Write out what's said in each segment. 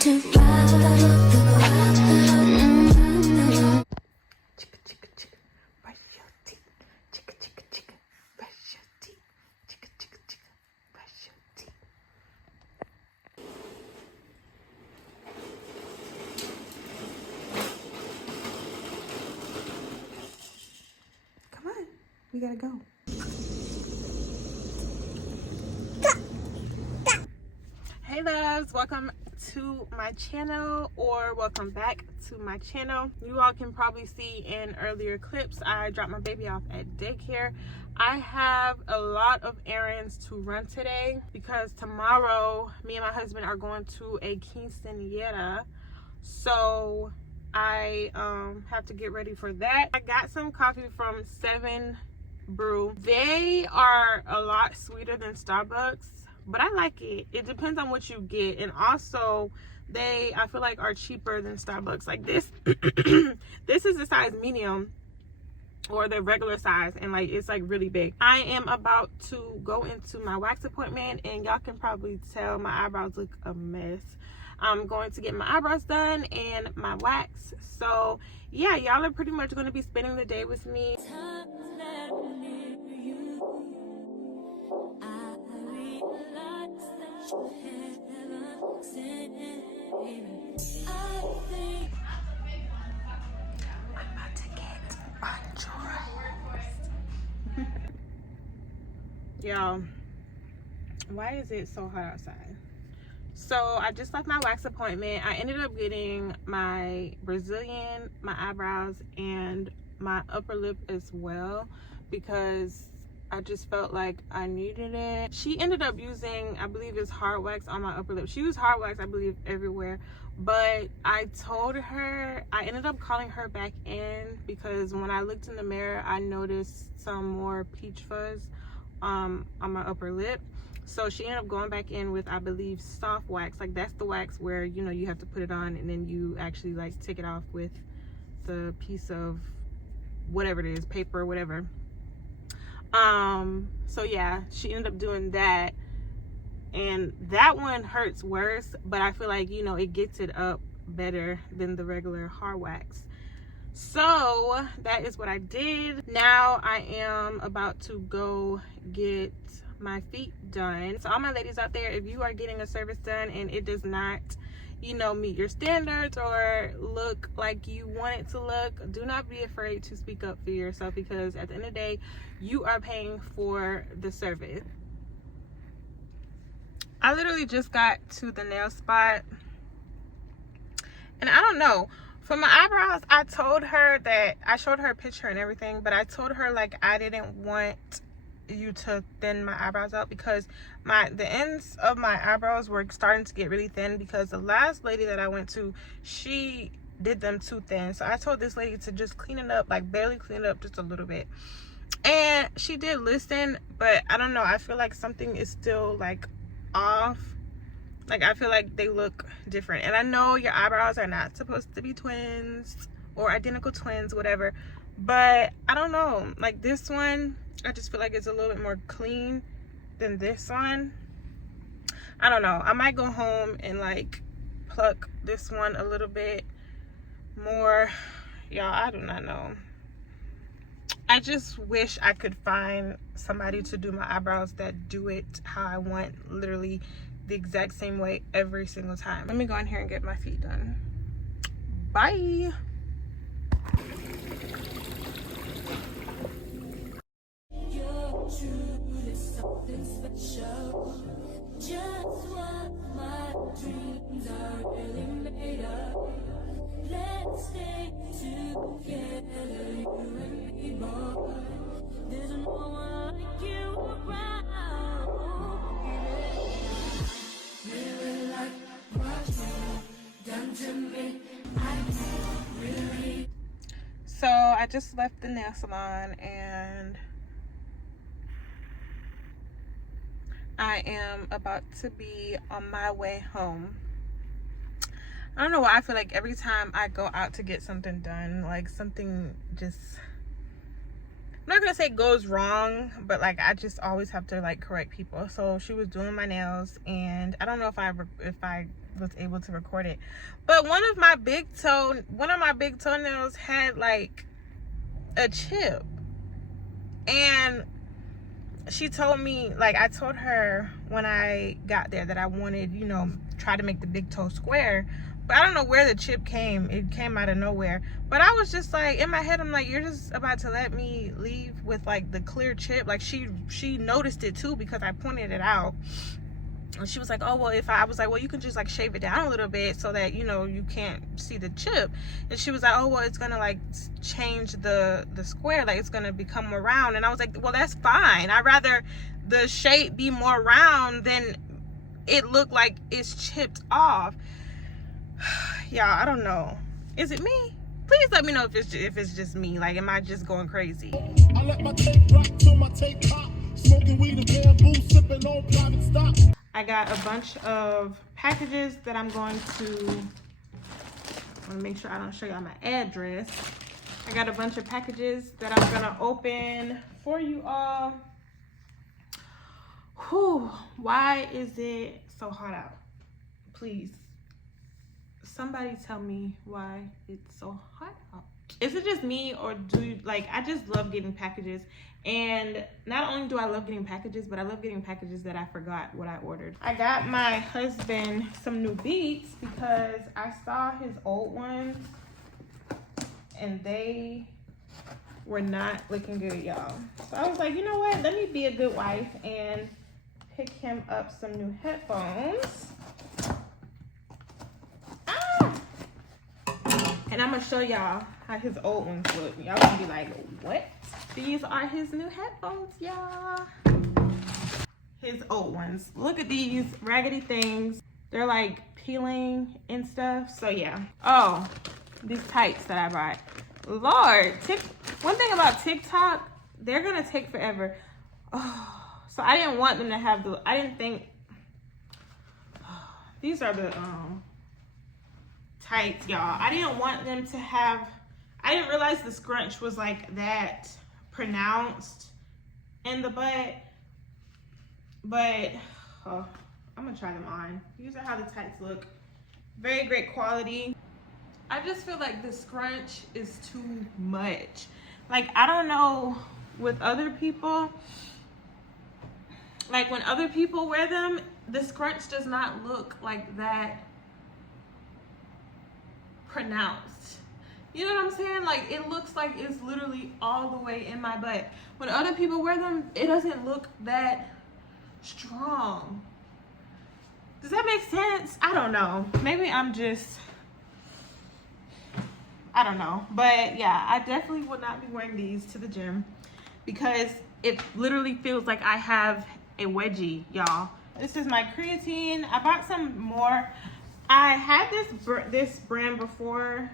to ride. Chicka chicka chicka, brush your teeth. Chicka chicka chicka, brush your teeth. Chicka chicka chicka, brush your teeth. Come on, we gotta go. Hey loves, welcome to my channel, or welcome back to my channel. You all can probably see in earlier clips I dropped my baby off at daycare. I have a lot of errands to run today because tomorrow me and my husband are going to a quinceañera, so I have to get ready for that. I got some coffee from 7 Brew. They are a lot sweeter than Starbucks, but I like it. It depends on what you get, and also they, I feel like, are cheaper than Starbucks. Like this this is the size medium, or the regular size, and like it's like really big. I am about to go into my wax appointment, and y'all can probably tell my eyebrows look a mess. I'm going to get my eyebrows done and my wax. So yeah, y'all are pretty much going to be spending the day with me. I'm about to get undressed. Y'all, why is it so hot outside? So I just left my wax appointment. I ended up getting my Brazilian, my eyebrows, and my upper lip as well, because I just felt like I needed it. She ended up using, I believe it's hard wax on my upper lip. She used hard wax, I believe, everywhere. But I told her, I ended up calling her back in because when I looked in the mirror, I noticed some more peach fuzz on my upper lip. So she ended up going back in with, I believe, soft wax. Like that's the wax where, you know, you have to put it on and then you actually like take it off with the piece of whatever it is, paper or whatever. So yeah, she ended up doing that, and that one hurts worse, but I feel like, you know, it gets it up better than the regular hard wax. So that is what I did. Now I am about to go get my feet done. So all my ladies out there, if you are getting a service done and it does not, you know, meet your standards or look like you want it to look, do not be afraid to speak up for yourself, because at the end of the day, you are paying for the service. I literally just got to the nail spot, and I don't know, for my eyebrows, I told her that, I showed her a picture and everything, but I told her like I didn't want you to thin my eyebrows out because the ends of my eyebrows were starting to get really thin, because the last lady that I went to, she did them too thin. So I told this lady to just clean it up, like barely clean it up, just a little bit, and she did listen. But I don't know, I feel like something is still like off. Like I feel like they look different, and I know your eyebrows are not supposed to be twins or identical twins, whatever, but I don't know, like this one, I just feel like it's a little bit more clean than this one. I don't know, I might go home and like pluck this one a little bit more. Y'all, I do not know. I just wish I could find somebody to do my eyebrows that do it how I want, literally the exact same way every single time. Let me go in here and get my feet done. Bye. Something special, just what my dreams are really made of. Let's stay together, you and me, boy. There's no one like you around, really like what you've done to me. I can't really. So I just left the nail salon, and I am about to be on my way home. I don't know why I feel like every time I go out to get something done, like something just not gonna say goes wrong, but like I just always have to like correct people. So she was doing my nails, and I don't know if I was able to record it, but one of my big toenails had like a chip, and she told me, like, I told her when I got there that I wanted, you know, try to make the big toe square, but I don't know where the chip came. It came out of nowhere. But I was just like, in my head, I'm like, you're just about to let me leave with like the clear chip. Like she noticed it too because I pointed it out. And she was like, oh, well, I was like, well, you can just like shave it down a little bit so that, you know, you can't see the chip. And she was like, oh, well, it's gonna like change the square, like it's gonna become more round. And I was like, well, that's fine. I'd rather the shape be more round than it look like it's chipped off. Y'all, I don't know. Is it me? Please let me know if it's just me. Like, am I just going crazy? I let my tape rock till my tape pop. Smoking weed and bamboo, sipping on private stock. I got a bunch of packages that I'm going to make sure I don't show y'all my address. I got a bunch of packages that I'm gonna open for you all. Whew, why is it so hot out? Please, somebody tell me why it's so hot out. Is it just me, or do you, like, I just love getting packages. And not only do I love getting packages, but I love getting packages that I forgot what I ordered. I got my husband some new beats because I saw his old ones and they were not looking good, y'all. So I was like, you know what? Let me be a good wife and pick him up some new headphones. And I'm gonna show y'all how his old ones look. Y'all gonna be like, what? These are his new headphones, y'all. His old ones. Look at these raggedy things. They're like peeling and stuff. So yeah. Oh, these tights that I bought. Lord, one thing about TikTok, they're gonna take forever. Oh, so I didn't want them to have I didn't think, these are the tights, y'all. I didn't want them to have, I didn't realize the scrunch was like that pronounced in the butt, but I'm gonna try them on. These are how the tights look. Very great quality. I just feel like the scrunch is too much. Like, I don't know with other people, like when other people wear them, the scrunch does not look like that pronounced. You know what I'm saying? Like, it looks like it's literally all the way in my butt. When other people wear them, it doesn't look that strong. Does that make sense? I don't know. Maybe I'm just, I don't know. But yeah, I definitely would not be wearing these to the gym because it literally feels like I have a wedgie, y'all. This is my creatine. I bought some more. I had this brand before,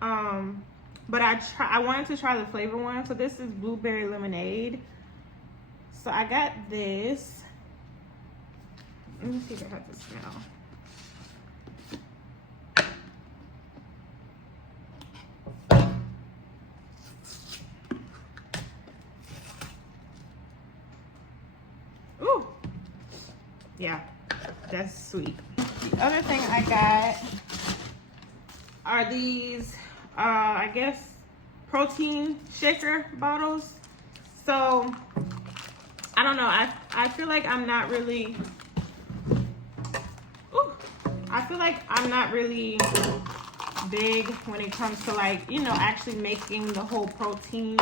but I wanted to try the flavor one. So this is blueberry lemonade. So I got this. Let me see if it has a smell. Ooh, yeah, that's sweet. The other thing I got are these, I guess, protein shaker bottles. So, I don't know. I feel like I'm not really, big when it comes to, like, you know, actually making the whole protein,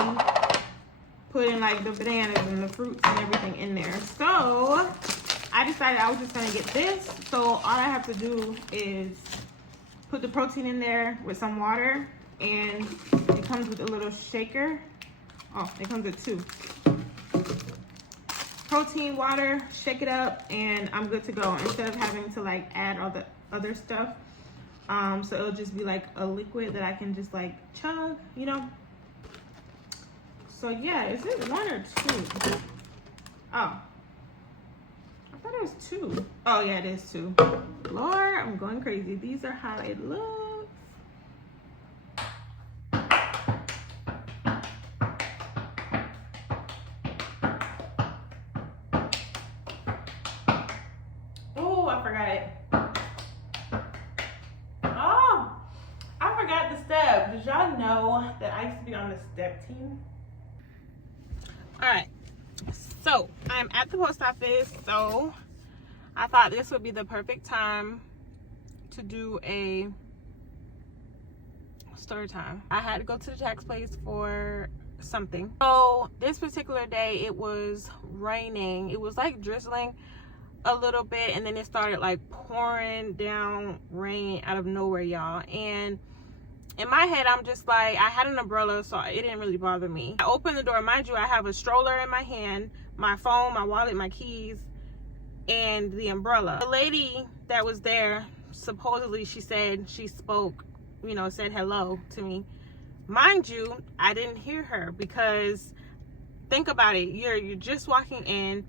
putting like the bananas and the fruits and everything in there. So I decided I was just gonna get this. So all I have to do is put the protein in there with some water, and it comes with a little shaker. Oh, it comes with two. Protein, water, shake it up, and I'm good to go. Instead of having to like add all the other stuff. So it'll just be like a liquid that I can just like chug, you know? So yeah, is it one or two? Oh, I thought it was two. Oh yeah, it is two. Lord, I'm going crazy. These are how it looks. Oh, I forgot it. Oh, I forgot the step. Did y'all know that I used to be on the step team? All right. So I'm at the post office. So I thought this would be the perfect time to do a story time. I had to go to the tax place for something. So this particular day, it was raining. It was like drizzling a little bit, and then it started like pouring down rain out of nowhere, y'all. And in my head, I'm just like, I had an umbrella, so it didn't really bother me. I opened the door. Mind you, I have a stroller in my hand, my phone, my wallet, my keys, and the umbrella. The lady that was there, supposedly she said she spoke, you know, said hello to me. Mind you, I didn't hear her, because think about it. You're just walking in.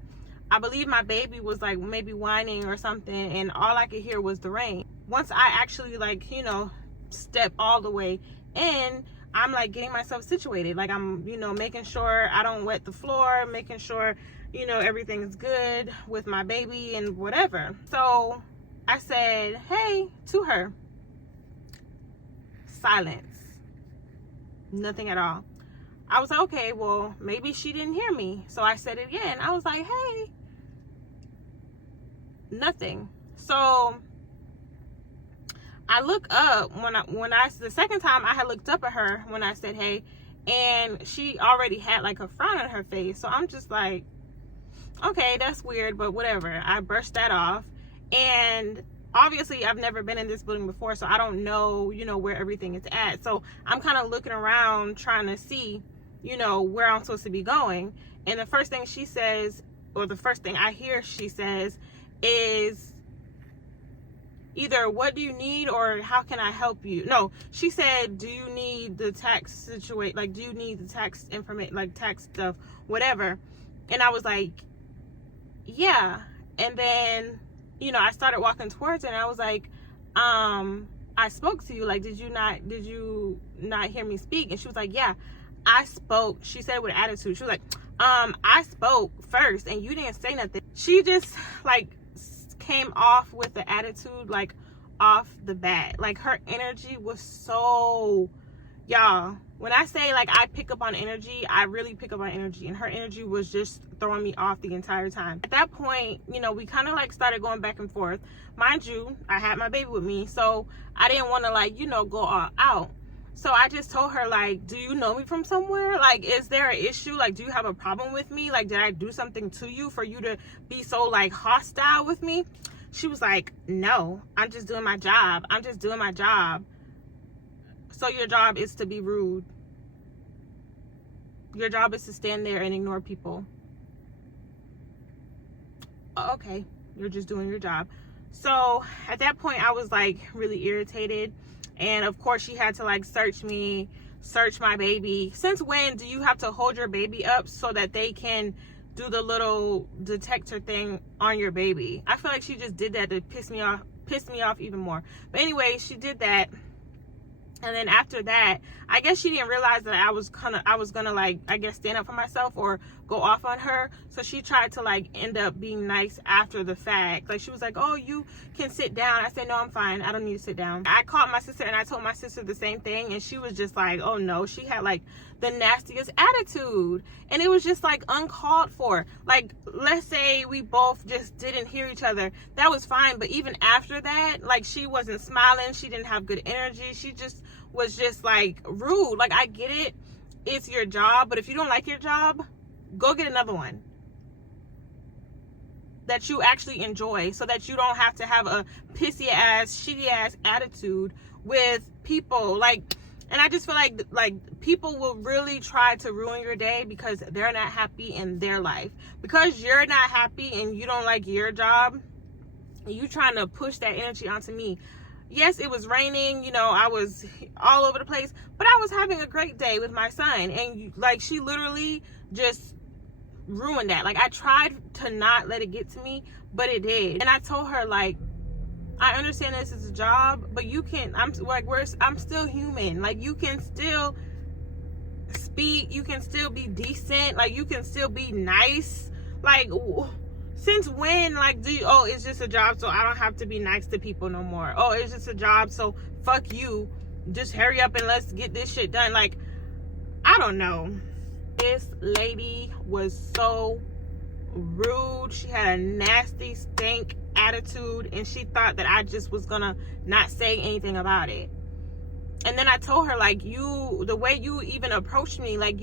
I believe my baby was like maybe whining or something, and all I could hear was the rain. Once I actually, like, you know, step all the way in, I'm like getting myself situated. Like, I'm, you know, making sure I don't wet the floor, making sure, you know, everything's good with my baby and whatever. So I said, hey, to her. Silence. Nothing at all. I was like, okay, well, maybe she didn't hear me. So I said it again. I was like, hey. Nothing. So I look up the second time I had looked up at her when I said hey, and she already had like a frown on her face. So I'm just like, okay, that's weird, but whatever. I brushed that off, and obviously I've never been in this building before, so I don't know, you know, where everything is at. So I'm kind of looking around trying to see, you know, where I'm supposed to be going. And the first thing she says, or the first thing I hear she says, is either what do you need or how can I help you? No, she said, do you need the tax situation? Like, do you need the tax information, like tax stuff, whatever? And I was like, yeah. And then, you know, I started walking towards her, and I was like, I spoke to you. Like, did you not hear me speak? And she was like, yeah, I spoke. She said with attitude. She was like, I spoke first and you didn't say nothing. She just like came off with the attitude, like off the bat. Like, her energy was so, y'all, when I say like I pick up on energy, I really pick up on energy, and her energy was just throwing me off the entire time. At that point, you know, we kind of like started going back and forth. Mind you, I had my baby with me, so I didn't want to, like, you know, go all out. So I just told her, like, do you know me from somewhere? Like, is there an issue? Like, do you have a problem with me? Like, did I do something to you for you to be so, like, hostile with me? She was like, no, I'm just doing my job. I'm just doing my job. So your job is to be rude. Your job is to stand there and ignore people. Okay, you're just doing your job. So at that point, I was, like, really irritated. And of course, she had to, like, search me, search my baby. Since when do you have to hold your baby up so that they can do the little detector thing on your baby? I feel like she just did that to piss me off even more. But anyway, she did that. And then after that, I guess she didn't realize that I was gonna like, I guess, stand up for myself or go off on her. So she tried to, like, end up being nice after the fact. Like, she was like, oh, you can sit down. I said, no, I'm fine. I don't need to sit down. I called my sister and I told my sister the same thing, and she was just like, oh no, she had like the nastiest attitude, and it was just like uncalled for. Like, let's say we both just didn't hear each other, that was fine, but even after that, like, she wasn't smiling, she didn't have good energy, she just was just like rude. Like, I get it, it's your job, but if you don't like your job, go get another one that you actually enjoy, so that you don't have to have a pissy ass, shitty ass attitude with people. Like, and I just feel like people will really try to ruin your day because they're not happy in their life. Because you're not happy and you don't like your job, you trying to push that energy onto me. Yes, it was raining, you know, I was all over the place, but I was having a great day with my son, and like, she literally just ruined that. Like, I tried to not let it get to me, but it did. And I told her, like, I understand this is a job, but you can, I'm still human. Like, you can still speak, you can still be decent, like, you can still be nice. Like, Since when, like, oh, it's just a job, so I don't have to be nice to people no more. Oh, it's just a job, so fuck you. Just hurry up and let's get this shit done. Like, I don't know. This lady was so rude. She had a nasty stink attitude, and she thought that I just was gonna not say anything about it. And then I told her, like, the way you even approached me, like,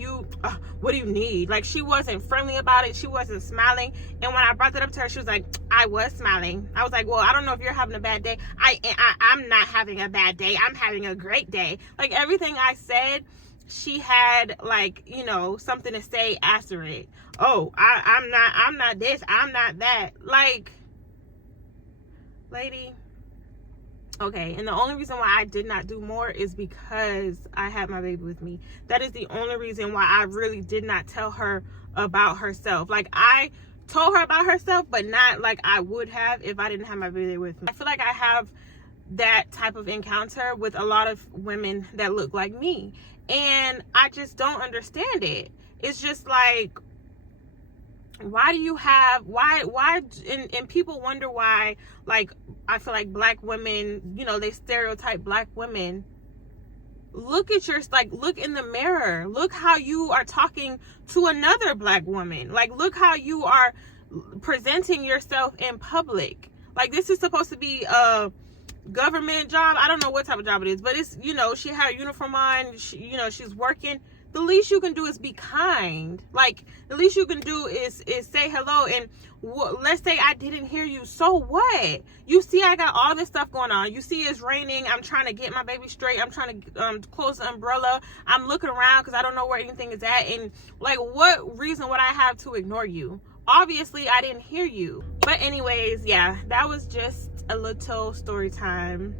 what do you need? Like, she wasn't friendly about it. She wasn't smiling. And when I brought that up to her, she was like, I was smiling. I was like, well, I don't know if you're having a bad day. I'm not having a bad day. I'm having a great day. Like, everything I said, she had, like, you know, something to say after it. Oh, I'm not this. I'm not that. Like, lady. Okay, and the only reason why I did not do more is because I had my baby with me. That is the only reason why I really did not tell her about herself. Like, I told her about herself, but not like I would have if I didn't have my baby with me. I feel like I have that type of encounter with a lot of women that look like me, and I just don't understand it. It's just like, why do you have, and people wonder why, like, I feel like black women, you know, they stereotype black women. Look at look in the mirror. Look how you are talking to another black woman. Like, look how you are presenting yourself in public. Like, this is supposed to be a government job. I don't know what type of job it is, but it's, you know, she had a uniform on, you know, she's working. The least you can do is be kind. Like, the least you can do is say hello. And let's say I didn't hear you. So what? You see, I got all this stuff going on. You see, it's raining. I'm trying to get my baby straight. I'm trying to close the umbrella. I'm looking around because I don't know where anything is at. And, like, what reason would I have to ignore you? Obviously, I didn't hear you. But anyways, yeah, that was just a little story time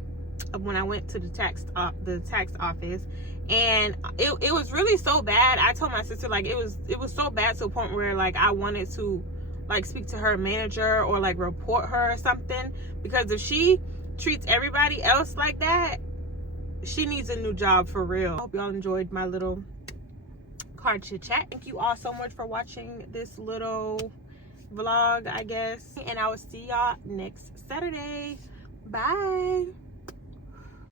of when I went to the tax office. And it was really so bad. I told my sister, like, it was so bad to a point where, like, I wanted to, like, speak to her manager or, like, report her or something, because if she treats everybody else like that, she needs a new job for real. I hope y'all enjoyed my little car chit chat. Thank you all so much for watching this little vlog, I guess, and I will see y'all next Saturday. Bye.